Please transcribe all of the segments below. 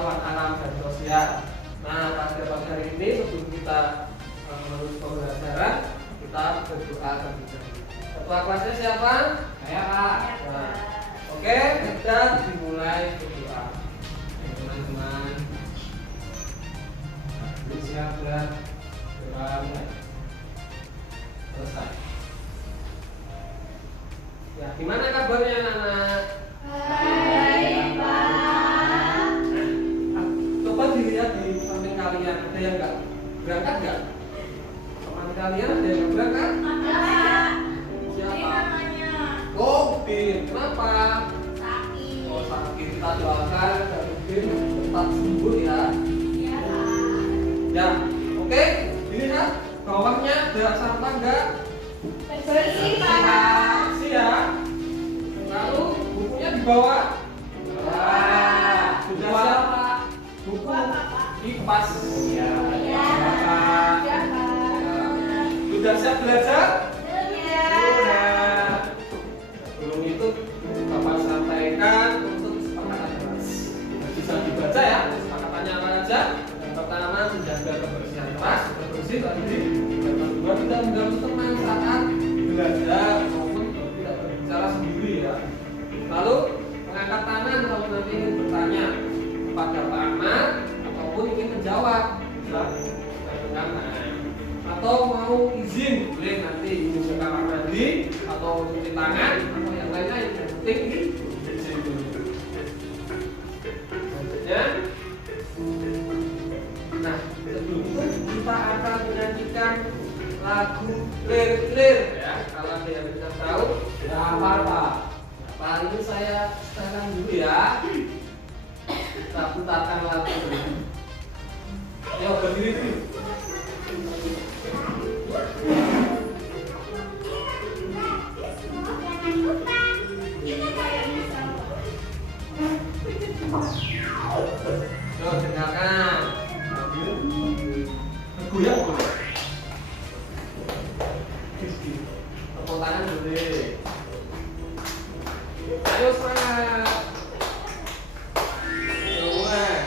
lawan alam dan sosial. Nah, pada pagi hari ini sebelum kita menulis pembelajaran, kita berdoa terlebih dahulu. Ketua kelasnya siapa? Saya Pak. Nah, oke, kita dimulai berdoa. Teman-teman, siap dan berdoa mulai. Selesai. Ya, gimana kabarnya anak-anak? Baik, Pak. Coba dilihat di samping kalian, ada yang nggak berangkat nggak? Teman kalian ada yang nggak berangkat? Ada. Siapa? Ini namanya Oh, Udin. Kenapa? sakit. Oh, sakit. Kita doakan dan Udin tetap sembuh ya. Ya, Pak. Ya, oke. Dilihat bawahnya ada sampah nggak? Bersih, Pak. Bersih ya. Lalu bukunya dibawa. Wah, sudah siap Pak. Buku Pak. IPAS. Ya, Ya. Pak. Ya, Pak. Sudah siap belajar? Ya. Sudah. Sebelum itu Bapak sampaikan untuk kesepakatan kelas. Bisa dibaca ya, kesepakatannya apa aja. Yang pertama, menjaga kebersihan kelas, bersih tadi. Yang kedua, tidak mengganggu teman saat belajar maupun tidak berbicara sendiri ya. Lalu mengangkat tangan kalau nanti ingin bertanya kepada Pak Ahmad ataupun ingin menjawab bisa dengan tangan. Atau mau izin boleh nanti izin ke kamar mandi atau cuci tangan atau yang lainnya yang penting izin dulu. Selanjutnya, nah sebelum itu kita akan menyanyikan lagu Lir ya. Kalau ada yang tidak tahu, Ya apa Pak? Pak ini saya sekarang dulu ya. Kita putarkan lagu ini. Ayo berdiri dulu. Yuk dengarkan. Bergoyang boleh. Tepuk tangan boleh. Ayo semangat. Ayo mulai.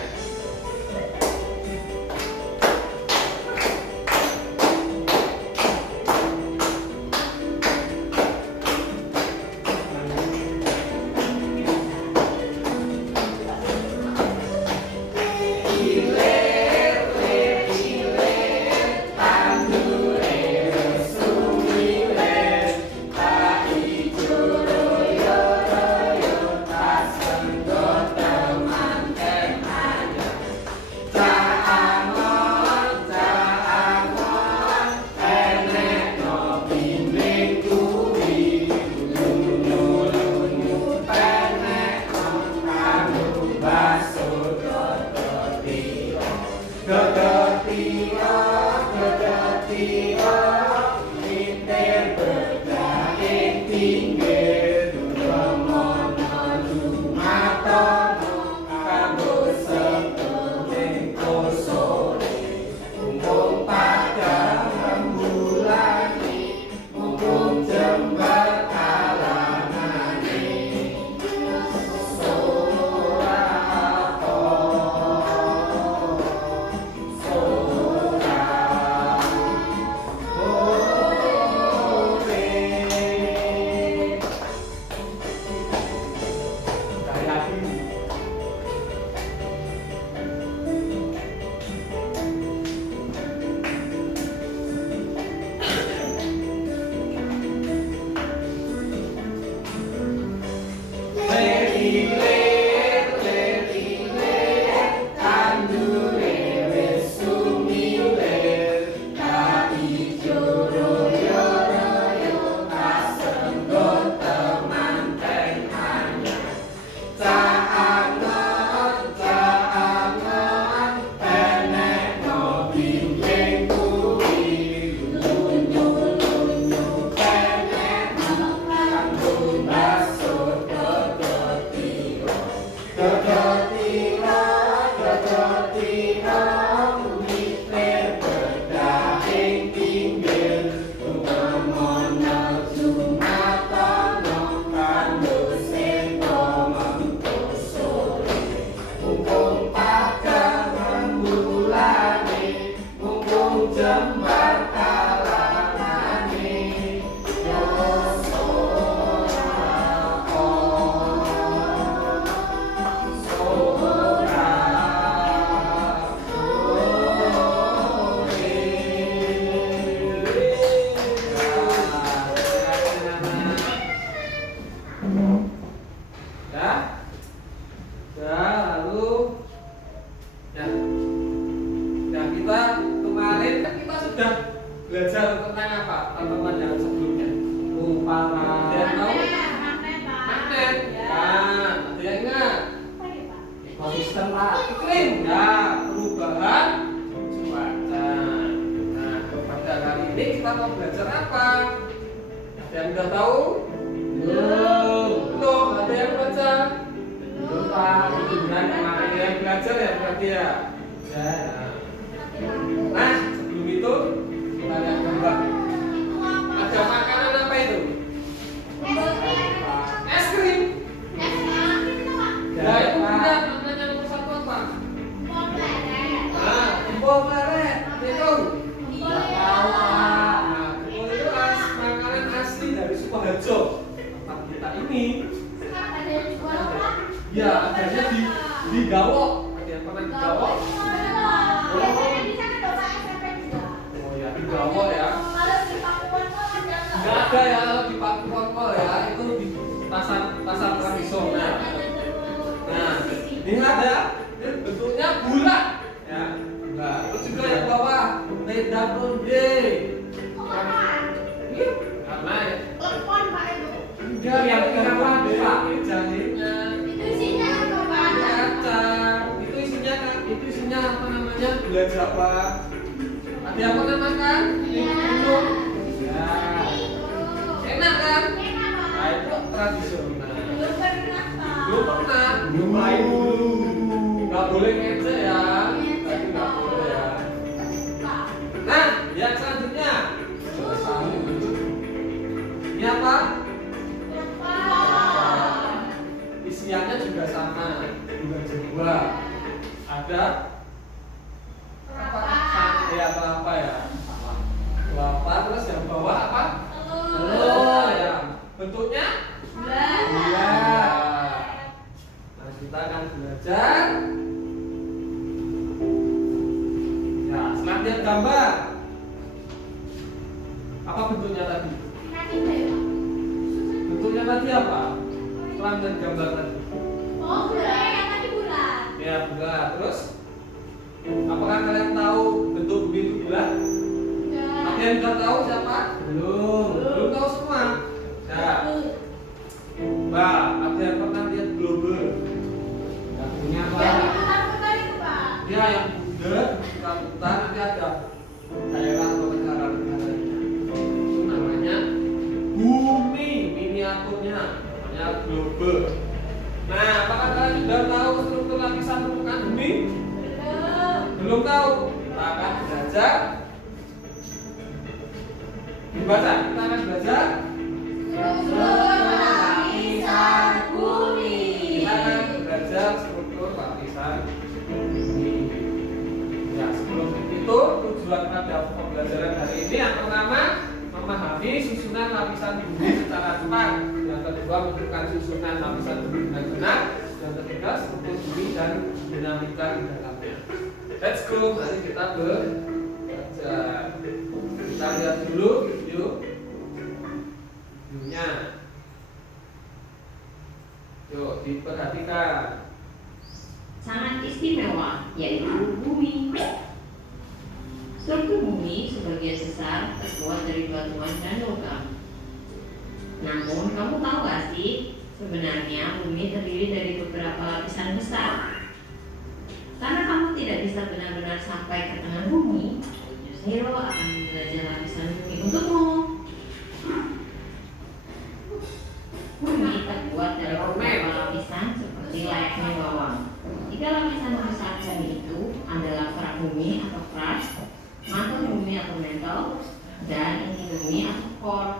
sudah belajar tentang apa? Tentang pelajaran sebelumnya. Lupa Pak. Ada yang tahu? Magnet, Pak. Magnet. Ya. Nah, ada yang ingat? Apa ya, Pak? Ekosistem Pak. Iklim. Ya, perubahan cuaca. Nah, pada kali ini kita mau belajar apa? Ada yang udah tahu? Belum. Belum. Ada yang baca? Belum Pak. Itu benar kemarin yang belajar ya berarti ya. Ya. Nah, sebelum itu kita lihat gambar. Itu apa? Ada makanan apa itu? Pak. Es krim. Es krim itu, Pak. Ya itu benar. Namanya nomor satu apa? Mau pleret. Nah, jempol pleret. Itu. Iya. Tahu Pak. Nah, jempol itu makanan asli dari Sukoharjo. Tempat kita ini. Sekarang ada yang jual, Pak. Ya, adanya di Gawok. Ada yang pernah di Gawok? Biasanya di sana ada Pak SMP juga. Oh ya, di Gawok ya. Kalau di Pakuan Mall ada nggak? Nggak ada ya kalau di Pakuan Mall ya. Itu di pasar tradisional. Nah, ini ada bentuknya bulat ya. Nah, terus juga yang bawah medan ronde. Oh, Pak. Iya, karena ya Lepon, Pak, itu. enggak yang apa Pak? Jadinya Itu isinya apa, Pak? kacang. Itu isinya apa namanya? Gula Jawa. Ada yang pernah makan? Iya. Minum. Ya. Itu. Enak kan? Enak, Pak. Nah, itu tradisional. Belum pernah, Pak. Belum pernah, nyobain dulu. Nggak boleh ngece ya. Tadi nggak boleh ya. Pak. Nah, yang selanjutnya. Ini apa? Pak. Isiannya juga sama, gula Jawa. Ada apa? Ya apa ya? Kelapa, terus yang bawah apa? Telur ya. Bentuknya? Bulan. Bulat. Nah, kita akan belajar. Ya, setelah lihat gambar. Apa bentuknya tadi? Nanti deh, Pak. Bentuknya tadi apa? Setelah lihat gambar tadi. Oh, bulan. Yang tadi bulan. Ya, bulat. Terus apakah kalian tahu bentuk bumi itu bulat? Ada yang sudah tahu siapa? Belum. Belum tahu semua. Ya. Mbak, ada yang pernah lihat global? Nggak punya Yang Pak. diputar-putar itu, Pak. Dia yang bulat, kita nanti ada daerah atau negara-negaranya. Itu namanya bumi miniaturnya, namanya global. Nah, apakah kalian sudah tahu struktur lapisan permukaan bumi? Belum. Belum tahu? Kita akan belajar. Dibaca, kita akan belajar. Struktur lapisan bumi. Kita akan belajar struktur lapisan bumi. Ya, sebelum itu tujuan pada pembelajaran hari ini yang pertama memahami susunan lapisan bumi secara cepat. Yang kedua menentukan susunan lapisan bumi dengan benar. Yang ketiga struktur bumi dan dinamika di dalamnya. Let's go, mari kita belajar. Kita lihat dulu videonya. Yuk, diperhatikan. Sangat istimewa, yaitu bumi. Struktur bumi sebagian besar terbuat dari batuan dan logam. Namun, kamu tahu gak sih, sebenarnya bumi terdiri dari beberapa lapisan besar. Karena kamu tidak bisa benar-benar sampai ke tengah bumi, Zero akan belajar lapisan bumi untukmu. Bumi terbuat dari beberapa lapisan seperti layaknya bawang. 3 lapisan besar bumi itu adalah kerak bumi atau crust, mantel bumi atau mantle, dan inti bumi atau core.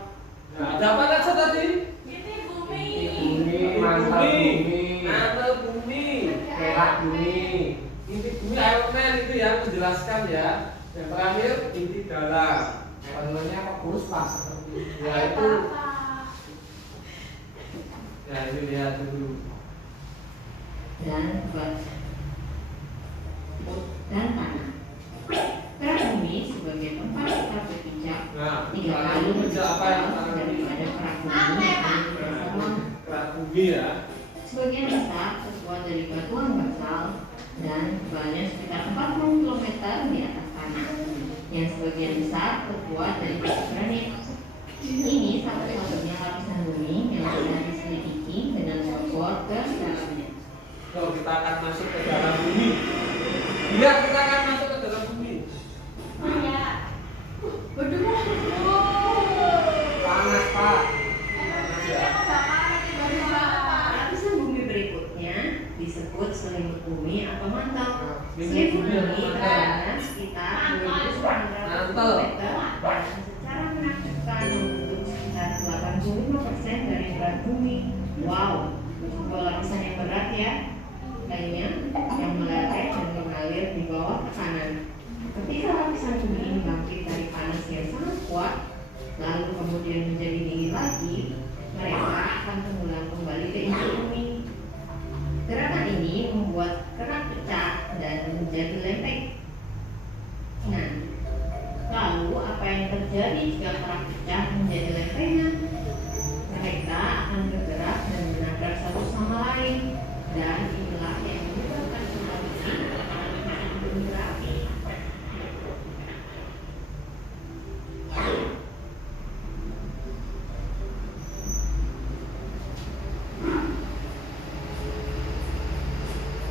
Nah, ada apa aja tadi? Ini bumi. Bumi, mantel bumi, mantel bumi, kerak bumi. inti bumi elemen itu ya menjelaskan ya. Yang terakhir inti dalam. Telurnya apa kurus Pak? Seperti Ya itu. Ya ini lihat dulu. Dan tanah. Kerak bumi sebagai tempat kita berpijak Nah, 3 kalau kali itu kerja apa yang besar daripada kerak bumi Apa, yang Pak? ada di dasar laut. kerak bumi ya. Sebagian besar terbuat dari batuan basal dan tebalnya sekitar 40 km di atas tanah. yang sebagian besar terbuat dari batu granit. Ini satu-satunya lapisan bumi yang bisa diselidiki dengan membor ke dalamnya. Kalau kita akan masuk ke dalam bumi, iya kita akan masuk ke dalam bumi. Ya. Berdua. Panas Pak. Lapisan bumi berikutnya disebut selimut bumi atau mantel. Selimut Selimut bumi atau bumi mantel. berada sekitar 2.900 Mantel. km dan secara menakjubkan membentuk sekitar 85% dari berat bumi. Wow, sebuah lapisan yang berat ya. Kayaknya yang meleleh dan mengalir di bawah tekanan. Ketika lapisan bumi ini bangkit dari panas yang sangat kuat, lalu kemudian menjadi dingin lagi, mereka akan tenggelam kembali ke inti bumi. Gerakan ini membuat kerak pecah dan menjadi lempeng. Nah, lalu apa yang terjadi jika kerak pecah menjadi lempengan? Mereka akan bergerak dan menabrak satu sama lain, dan inilah yang menyebabkan kembali bumi berapi.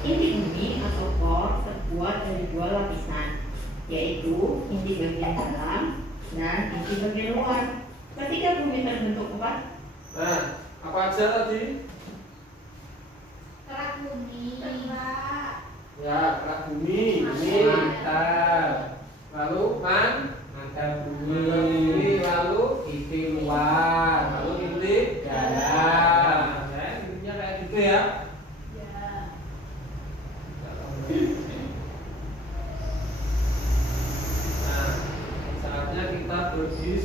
Inti bumi atau core terbuat dari dua lapisan, yaitu inti bagian dalam dan inti bagian luar. Ketika bumi terbentuk apa? Nah, apa aja tadi? Kerak bumi. Ya, kerak bumi, ini Mantap. lalu Mantap bumi, bumi. lalu Inti luar. lalu inti Dalam. Ya, intinya kayak gitu ya. Ya. Nah, saatnya kita berdiskusi.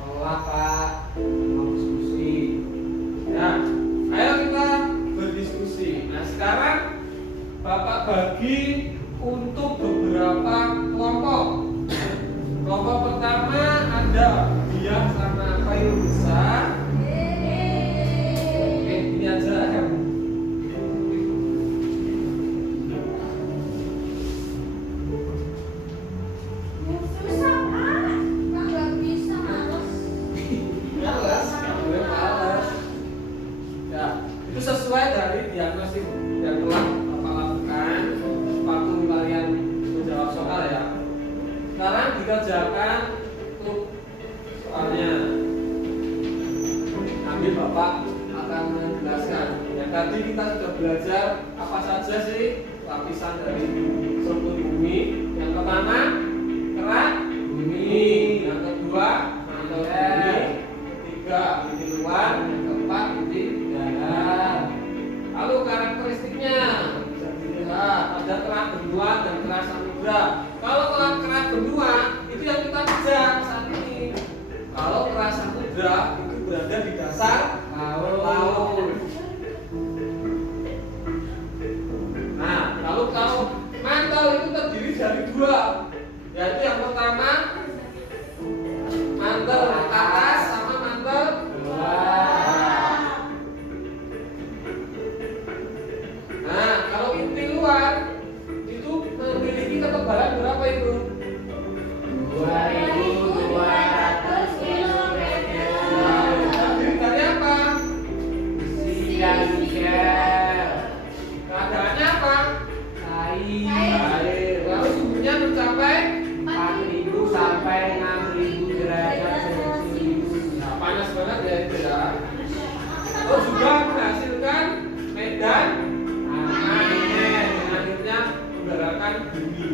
Olah Pak. Mau diskusi. Ya, ayo kita berdiskusi. Nah, sekarang Bapak bagi untuk beberapa kelompok. Kelompok pertama ada biak sama payung besar. Oke, ini aja. Susah, Pak. Nggak bisa, males. Males, nggak boleh males. Ya, itu sesuai dari diagnosis yang telah Bapak lakukan waktu kalian menjawab soal ya. Sekarang dikerjakan untuk soalnya. Ambil Bapak akan menjelaskan. Ya, tadi kita sudah belajar apa saja sih lapisan dari struktur bumi. Yang pertama kerak bumi, yang kedua mantel bumi, ketiga inti luar, yang keempat inti dalam. Lalu karakteristiknya bisa dilihat ada kerak benua dan kerak samudra. Kalau kerak benua itu yang kita kejar saat ini. Kalau kerak samudra itu berada di dasar laut. Nah, lalu kalau mantel itu terdiri dari dua, yaitu yang pertama mantel atas sama mantel bawah. Nah, kalau inti luar itu memiliki ketebalan berapa itu? 2.200 kilometer. Terdiri dari apa? Besi dan nikel. Keadaannya apa? Air. Air. Lalu suhunya mencapai 4.000 sampai 6.000 derajat Celcius. ya, panas banget ya itu ya. Oh, juga menghasilkan medan magnet yang akhirnya menggerakkan bumi.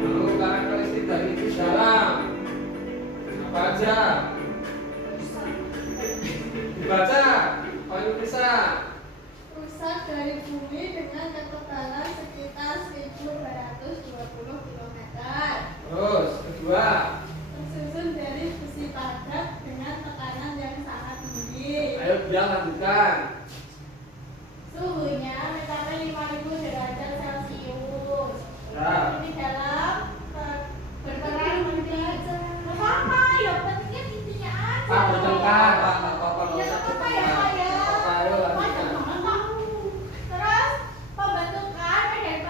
Lalu karakteristik dari inti dalam apa aja? Dibaca, paling bisa. Pusat dari bumi dengan ketebalan sekitar 1.220 km. Terus kedua, Tersusun dari besi padat dengan tekanan yang sangat tinggi. ayo biar lanjutkan. Suhunya mencapai 5.000 derajat Celcius. Ya. Ini dalam berperan menjadi apa ya? Pentingnya intinya aja. Pak, bertengkar. Pak, apa Ya, apa ya, Pak, ya? Apa, ayo lanjutkan. Terus pembentukan medan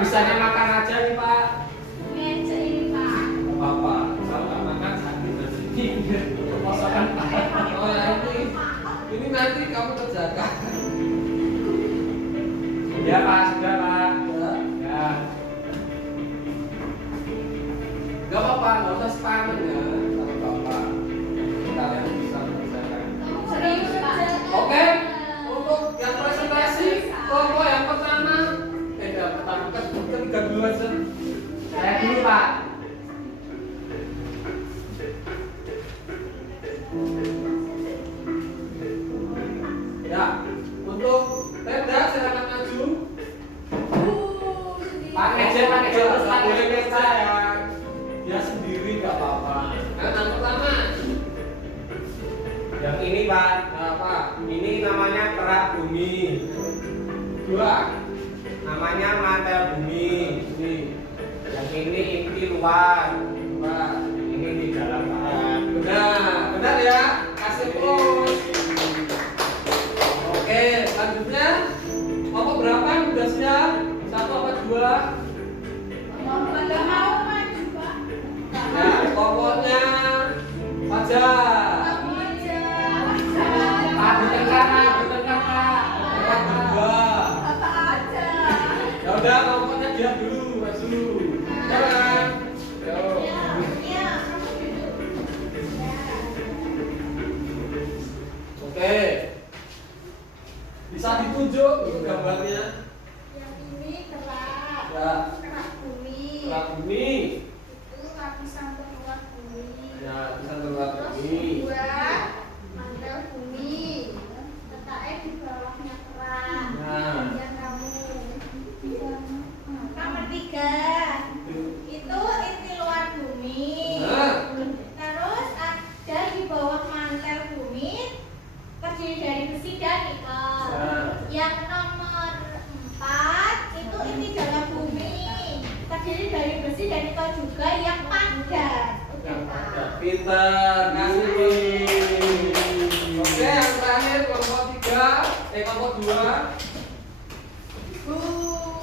bisanya makan aja nih Pak. Meja ini Pak. Gak apa-apa, kalau nggak makan sakit nanti. Kosongan Pak. Oh ya ini nanti kamu kerjakan. Ya Pak, sudah Pak. Ya. Ya. Gak apa-apa, nggak usah sepamen ya. Kalau bapak, kalian bisa mengerjakan. Serius Pak. Oke, untuk yang presentasi kelompok yang pertama, ketiga dulu aja. Saya dulu Pak. Ya, untuk Tenda silakan maju. Pak Meja terus Pak Boleh Meja. meja ya. Dia sendiri nggak apa-apa. Yang pertama, Yang ini Pak. apa? Ini namanya kerak bumi. Dua, Namanya mantel bumi. ini, Yang ini inti luar. dua. Ini di dalam Pak. Benar ya. Kasih plus. Oke, selanjutnya kelompok berapa yang udah siap? Satu apa dua? Nggak mau maju Pak. Ya, kelompoknya Fajar. Kamu aja. Pak di tengah Pak, di tengah Pak. Kelompok kedua. Apa aja. Ya udah, kelompoknya dia dulu, maju. Jalan. Yo. Iya, kamu duduk. Oke. Bisa ditunjuk untuk gambarnya. Yang ini kerak. Ya, Kerak bumi. kerak bumi. Itu lapisan terluar bumi. Ya, bisa kerak Terus bumi. dua mantel bumi. Letaknya di bawahnya kerak. Nah. Kemudian kamu. Nomor tiga. Itu inti luar bumi. Nah. Terus ada di bawah mantel bumi terdiri dari besi dan nikel. Nah. Yang nomor 4 itu inti dalam bumi terdiri dari besi dan nikel juga yang padat. Yang pada pintar, kasih. Oke, yang terakhir kelompok tiga, kelompok dua.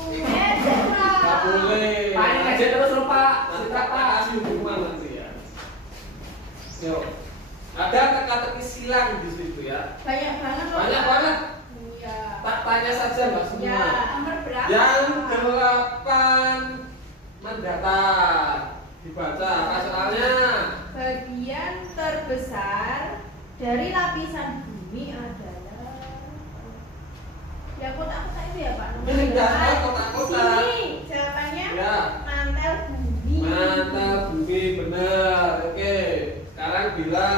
Nggak boleh. Pak ini Meja terus loh Pak. Nanti Sudah tak Pak. kasih hukuman nanti ya. Yuk. Ada teka-teki silang di situ ya. Banyak banget loh. Banyak banget. Iya. Tak tanya saja mbak semua. Ya, nomor berapa? Yang 8 mendatar. Dibaca apa soalnya? Bagian terbesar dari lapisan bumi adalah ya kotak-kotak itu ya Pak. Ini gambar kotak-kotak. Sini jawabannya Ya. mantel bumi. Mantap bumi benar. Oke. Sekarang bila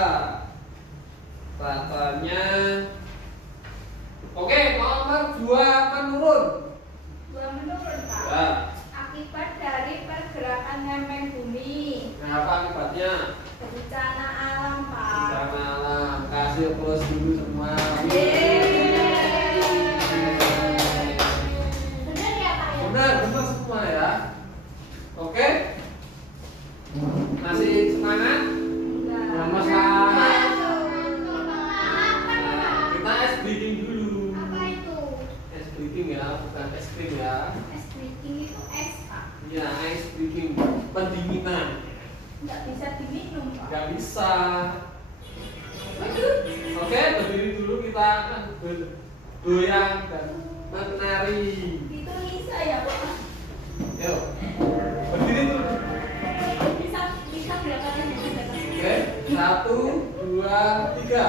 ratanya. Oke, nomor 2 menurun. Dua menurun Pak. Ya. Akibat dari pergerakan lempeng bumi. Nah, apa akibatnya? Bencana alam Pak. Bencana alam. Kasih plus dulu semua. Benar ya Pak ya? Benar semua ya. Oke. Masih semangat? Lemes Pak. Kita es breaking dulu. Apa itu? Es breaking ya, bukan es krim ya. Es breaking itu es Pak. Ya, es breaking pendinginan. Nggak bisa diminum Pak. Gak bisa. Oke, berdiri dulu kita akan bergoyang dan menari. Itu bisa ya Pak. Yuk, berdiri dulu. Bisa berapa kali bisa Pak? Oke, 1, 2, 3.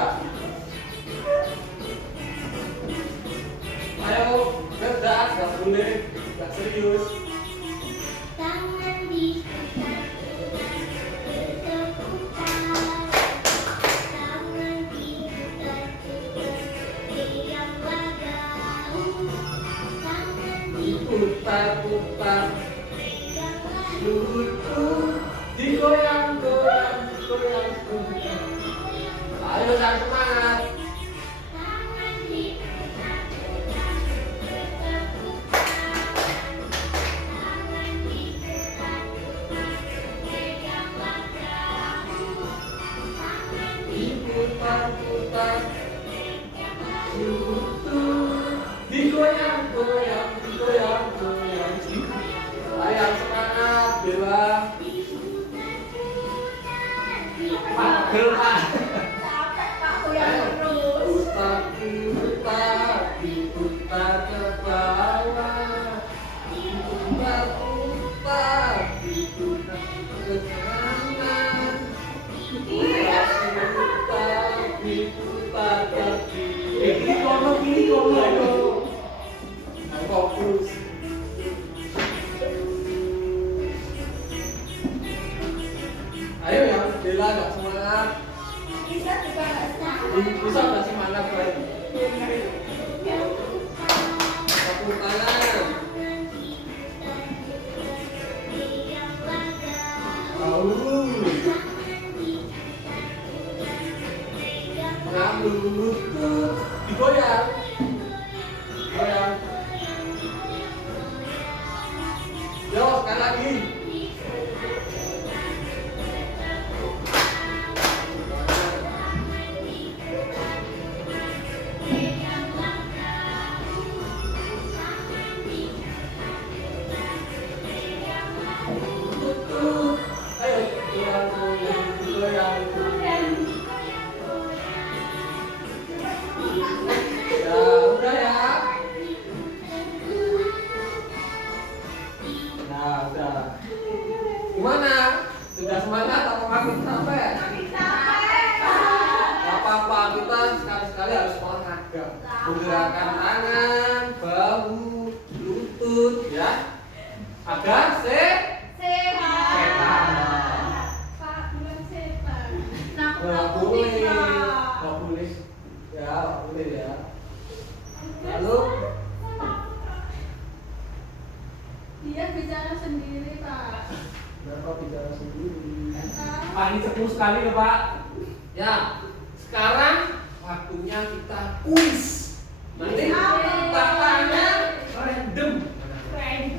Ayo, cerdas, gak boleh, gak serius. Tangan diputar, berputar. Tangan diputar, diamlah gaung. Tangan Diputar-putar, diamlah lutut, digoyang-goyang, digoyang-goyang. Ayo, jangan semangat. tangan diputar, berputar. Tangan diputar, diamlah gaung. Tangan Diputar-putar, lutut, digoyang-goyang, digoyang-goyang. Pak ini sepuh sekali loh Pak. Ya, sekarang waktunya kita kuis. Nanti kita tanya random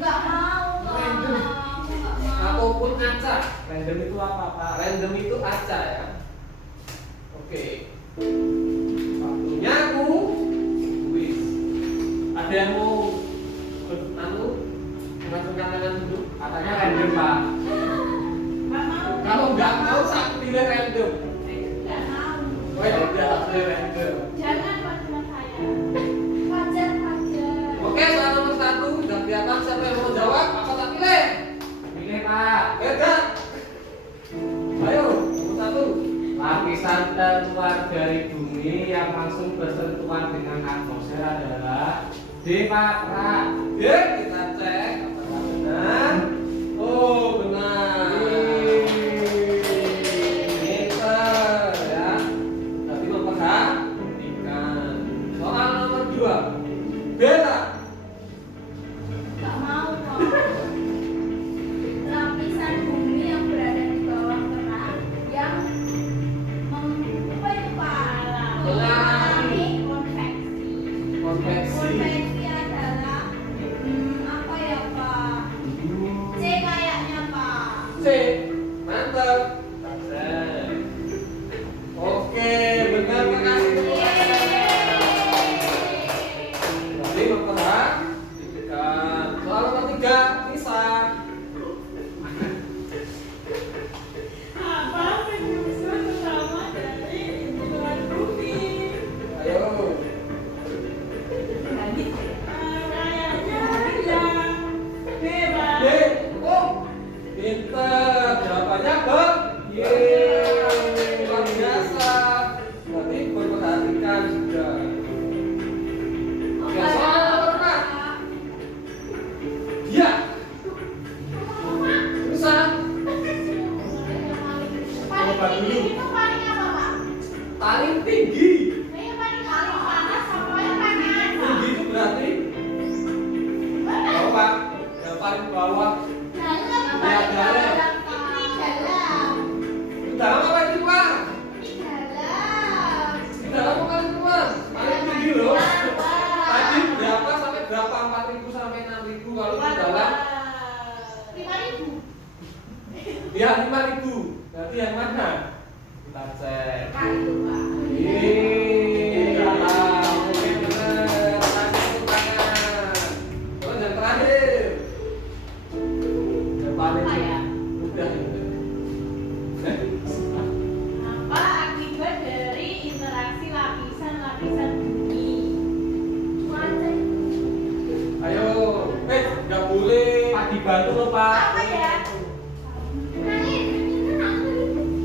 Nggak mau. Random. Nggak mau. ataupun acak. Random itu apa Pak? Random itu acak ya. Oke. Waktunya aku kuis. Ada yang mau mengacungkan tangan dulu? Katanya random Pak. Nggak mau. Kalau nggak mau, saya pilih random. Nggak mau. Oh ya udah, pilih random. Jangan buat saya. Fajar. Oke, soal nomor 1 udah kelihatan siapa yang mau jawab. Apa tak pilih? Pilih Pak. Beda. Ayo, nomor 1. Lapisan terluar dari bumi yang langsung bersentuhan dengan atmosfer adalah D Pak. Oke, kita cek apakah benar. Oh, benar. Pinter ya. Tapi memperhatikan. Soal nomor 2. Beda. Nggak mau kok. Lapisan bumi yang berada di bawah kerak yang apa itu Pak? Mengalami konveksi. Konveksi. Konveksi adalah apa ya Pak? C kayaknya Pak. C. Mantap. Sukses. Oke, benar makasih. Berarti memperhatikan. Soal nomor 3, Nisa. Apa penyusun utama dari hitungan bumi? Ayo. Kayaknya yang bebas. D. Oh, pinter. Jawabannya ke Yeay, luar biasa. Berarti memperhatikan juga. Ya, soal nomor 4. Dia. Susah. Paling tinggi itu paling apa Pak? Paling tinggi. Ini paling panas apa yang panas? Tinggi itu berarti bawah. Yang paling bawah. Dalam Ya, dalam. Ini dalam. Itu dalam apa itu luar? Ini dalam. Di dalam apa paling luar? Paling tinggi loh. Tadi berapa sampai berapa? 4.000 sampai 6.000. Kalau di dalam 5.000. ya 5.000. Berarti yang mana? Kita cek. Kali itu Pak. Dalam. Oke, benar. Kasih tepuk tangan. Terus yang terakhir. Yang paling Apa ya? mudah itu. Apa akibat dari interaksi lapisan-lapisan bumi? Cuaca itu. Ayo, nggak boleh. Pak dibantu loh Pak. Apa ya? Angin.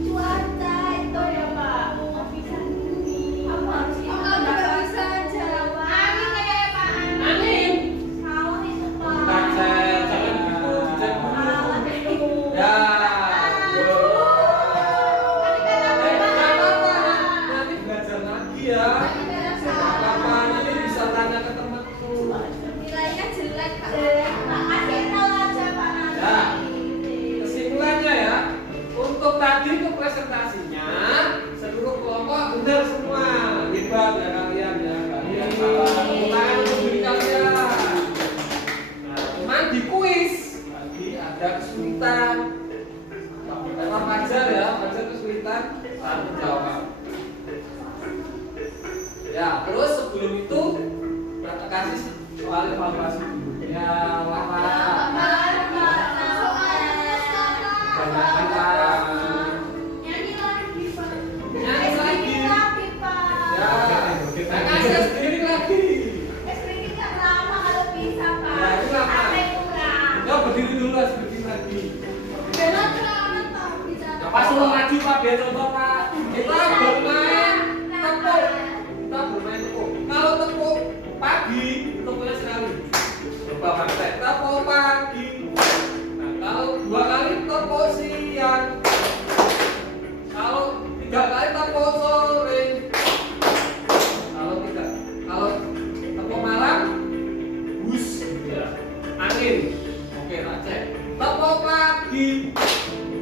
Cuaca itu ya Pak. Lapisan bumi. Apa harus itu? Kalau nggak bisa jawab. Angin kayak Pak. Angin. Sawah itu Pak. Kita cek. Jangan gitu. Dicek dulu. Sawah itu. Ya. Tadi kan Nggak apa? apa-apa. Nanti belajar lagi ya. Nggak apa-apa. Nanti bisa tanya ke temanku. Nilainya jelek Kak. Nah, kasih tahu aja Pak nanti. Ya. Kesimpulannya ya, untuk tadi itu presentasinya seluruh kelompok benar semua. Hebat ya kalian ya. Kalian salah. Tepuk tangan untuk diri kalian. Nah, cuman di kuis tadi ada kesulitan. Emang Fajar ya, Fajar kesulitan saat menjawab. Ya, terus sebelum itu kita kasih soal evaluasi dulu. Ya, lama. Banyak Pak. Nyanyi lagi Pak. Nyanyi lagi. Pak. Ya, kita kasih sendiri lagi. Speaking nggak lama kalau bisa Pak. Ya, itu lama. Sampai kurang. Ya, berdiri dulu, berdiri lagi. Jangan terlalu tahu bisa. Pak suruh maju Pak biar contoh Pak. Kita bermain tepuk. Kita bermain tepuk. Kalau tepuk pagi, tepuknya sekali. Coba praktek. Tepuk pagi. Nah, kalau 2 kali tepuk siang. Kalau 3 kali tepuk sore. Kalau tepuk malam, bus. Ya. Angin. Oke, tak cek. Tepuk pagi.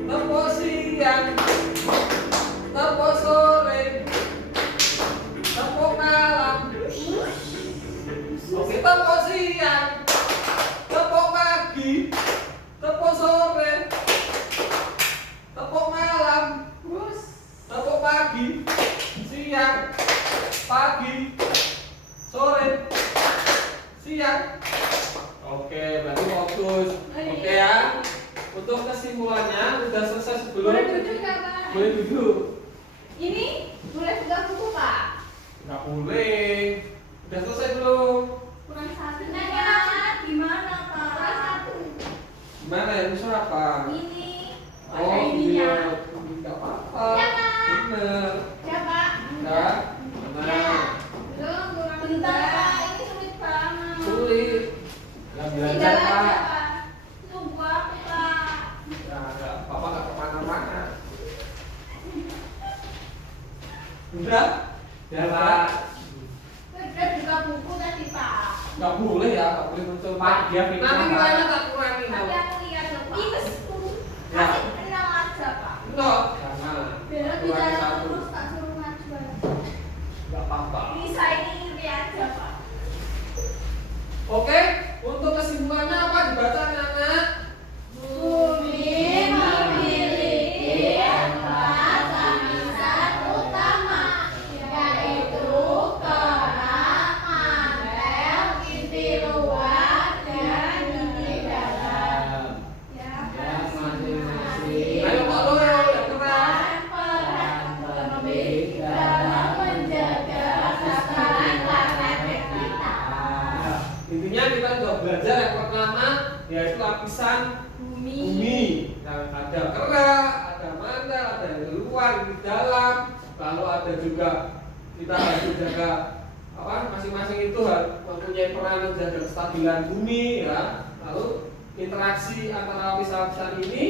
Tepuk siang. Siang. Oke, berarti fokus. Oke ya. Untuk kesimpulannya udah selesai sebelum. Boleh duduk nggak, Pak? Boleh duduk. Ini boleh pegang buku, Pak? Nggak boleh. Udah selesai belum? Kurang satu. Nah, gimana, Pak? Kurang satu. Gimana ya? Bisa apa? Ini. Oh Ada ininya. iya. Nggak apa-apa. Ya, Pak. Bener. Ya, Pak. Ya. Ya. Benar. Belum, kurang bentar, Pak. Ini sulit banget. Sulit. Ya belajar Tinggal aja, Pak. Pak. Tunggu aku, Pak. Ya nggak apa-apa, nggak kemana-mana. Udah? Ya Pak. Udah buka buku tadi, Pak. Nggak boleh ya, nggak boleh muncul Pak, dia pintar, Nanti Pak. nilainya tak kurangi. Tapi aku lihat loh, Pak. Minus 10. Ya. Kasih 6 aja, Pak. Enggak. Jangan. Biar Kurangi bicara satu. terus tak suruh maju. Nggak apa-apa. Bisa ini iri aja, Pak. Oke, untuk kesimpulannya apa dibaca anak-anak? Bumi memiliki 4 lapisan utama, yaitu kerak, mantel, inti luar, dan inti dalam. Ya, Masing-masing. Ayo Pak Lul, yang keras. peran penting dalam menjaga tatanan planet kita. Intinya kita sudah belajar yang pertama yaitu lapisan bumi. Nah, ada kerak, ada mantel, ada yang di luar, di dalam. Lalu ada juga kita harus menjaga apa masing-masing itu harus mempunyai peran menjaga kestabilan bumi ya. Lalu interaksi antara lapisan-lapisan ini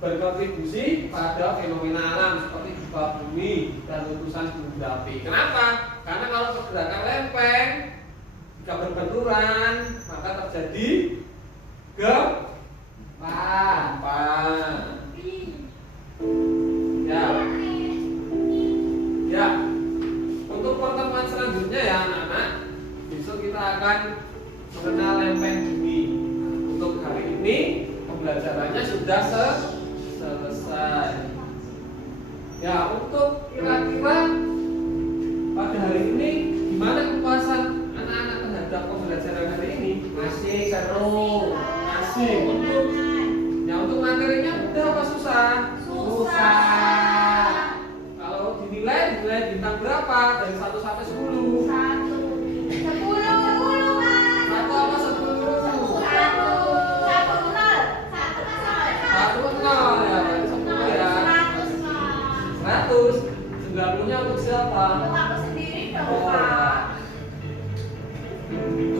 berkontribusi pada fenomena alam seperti gempa bumi dan letusan gunung berapi. Kenapa? Karena kalau pergerakan lempeng jika berbenturan maka terjadi gempa. Ya. Ya. Untuk pertemuan selanjutnya ya anak-anak, besok kita akan mengenal lempeng bumi. Untuk hari ini pembelajarannya sudah selesai. Ya, untuk kira-kira pada hari ini gimana kepuasan anak-anak terhadap pembelajaran hari ini? Masih seru. Masih. Untuk materinya mudah apa susah? Susah. Kalau dinilai bintang berapa? Dari 1 sampai 10. 1. 10, Mas. 1 apa 10? 1 nol ya, berarti 10 ya. 100. 90-nya untuk siapa? Untuk aku sendiri dong, Oh. Pak.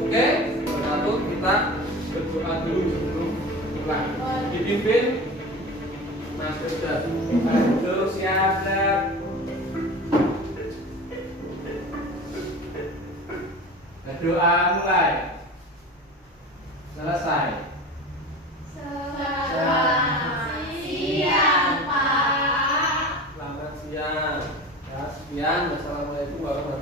Oke, satu kita berdoa dulu sebelum pulang. Dipimpin Mas Firda. Aduh, siap. Doa mulai. Selesai. Selamat siang, Pak. Selamat siang. Ya, sekian. Wassalamualaikum warahmatullahi wabarakatuh.